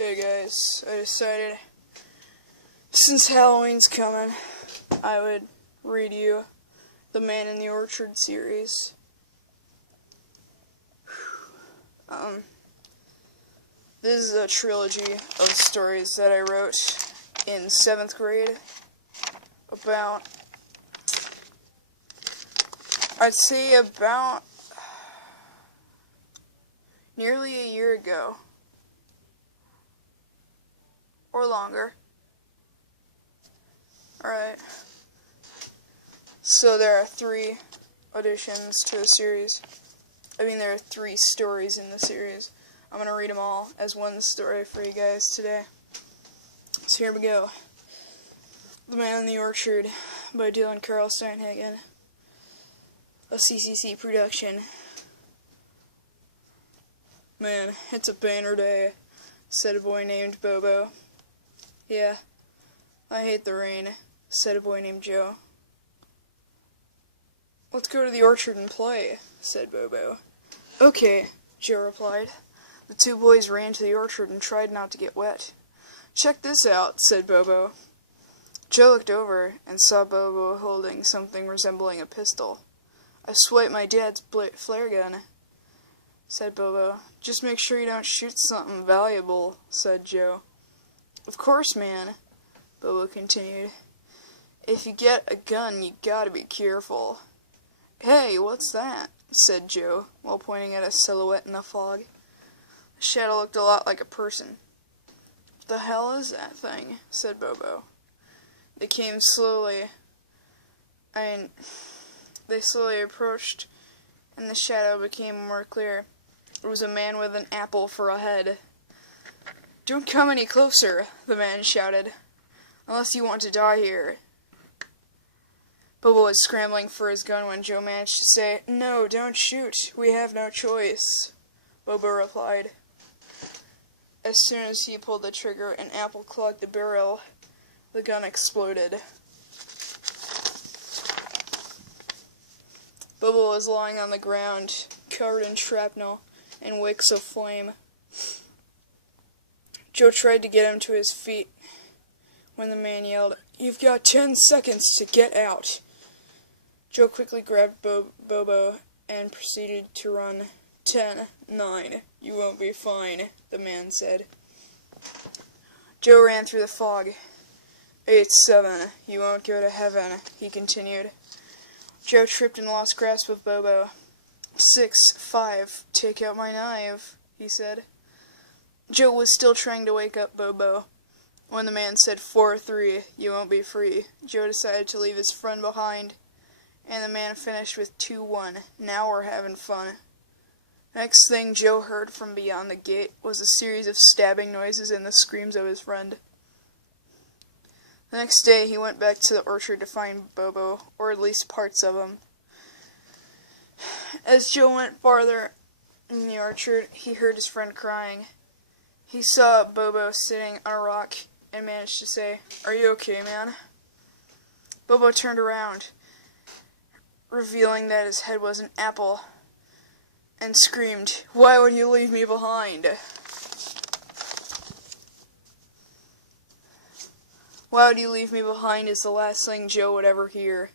Hey guys, I decided since Halloween's coming, I would read you the Man in the Orchard series. This is a trilogy of stories that I wrote in 7th grade about, I'd say about nearly a year ago. Or longer. Alright. So there are 3 auditions to the series. There are 3 stories in the series. I'm going to read them all as one story for you guys today. So here we go. The Man in the Orchard by Dylan Carl Steinhagen. A CCC production. Man, it's a banner day, said a boy named Bobo. Yeah, I hate the rain, said a boy named Joe. Let's go to the orchard and play, said Bobo. Okay, Joe replied. The 2 boys ran to the orchard and tried not to get wet. Check this out, said Bobo. Joe looked over and saw Bobo holding something resembling a pistol. I swiped my dad's flare gun, said Bobo. Just make sure you don't shoot something valuable, said Joe. Of course, man, Bobo continued. If you get a gun, you gotta be careful. Hey, what's that? Said Joe, while pointing at a silhouette in the fog. The shadow looked a lot like a person. What the hell is that thing? Said Bobo. They came slowly. They slowly approached, and the shadow became more clear. It was a man with an apple for a head. Don't come any closer, the man shouted, unless you want to die here. Bobo was scrambling for his gun when Joe managed to say, No, don't shoot, we have no choice, Bobo replied. As soon as he pulled the trigger and apple clogged the barrel, the gun exploded. Bobo was lying on the ground, covered in shrapnel and wicks of flame. Joe tried to get him to his feet when the man yelled, You've got 10 seconds to get out. Joe quickly grabbed Bobo and proceeded to run. 10, 9, you won't be fine, the man said. Joe ran through the fog. 8, 7, you won't go to heaven, he continued. Joe tripped and lost grasp of Bobo. 6, 5, take out my knife, he said. Joe was still trying to wake up Bobo. When the man said 4, 3, you won't be free, Joe decided to leave his friend behind, and the man finished with 2, 1, now we're having fun. Next thing Joe heard from beyond the gate was a series of stabbing noises and the screams of his friend. The next day he went back to the orchard to find Bobo, or at least parts of him. As Joe went farther in the orchard, he heard his friend crying. He saw Bobo sitting on a rock and managed to say, Are you okay, man? Bobo turned around, revealing that his head was an apple, and screamed, Why would you leave me behind? Why would you leave me behind is the last thing Joe would ever hear.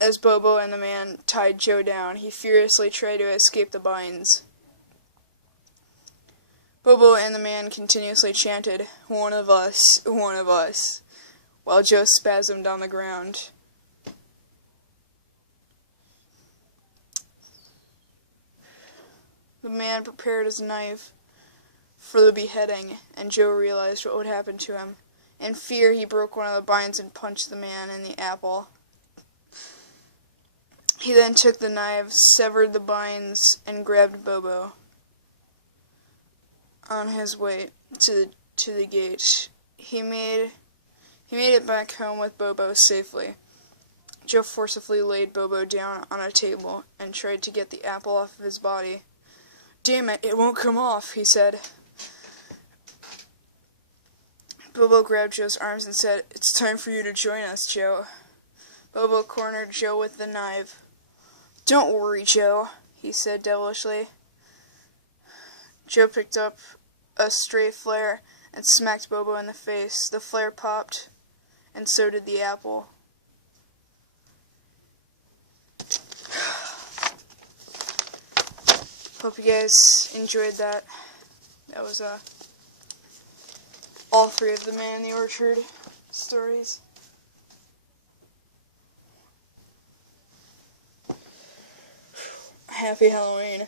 As Bobo and the man tied Joe down, he furiously tried to escape the binds. Bobo and the man continuously chanted, One of us, while Joe spasmed on the ground. The man prepared his knife for the beheading, and Joe realized what would happen to him. In fear, he broke one of the binds and punched the man in the apple. He then took the knife, severed the binds, and grabbed Bobo. On his way to the gate, he made it back home with Bobo safely. Joe forcibly laid Bobo down on a table and tried to get the apple off of his body. Damn it, it won't come off, he said. Bobo grabbed Joe's arms and said, It's time for you to join us, Joe. Bobo cornered Joe with the knife. Don't worry, Joe, he said devilishly. Joe picked up a stray flare and smacked Bobo in the face. The flare popped, and so did the apple. Hope you guys enjoyed that. That was all three of the Man in the Orchard stories. Happy Halloween.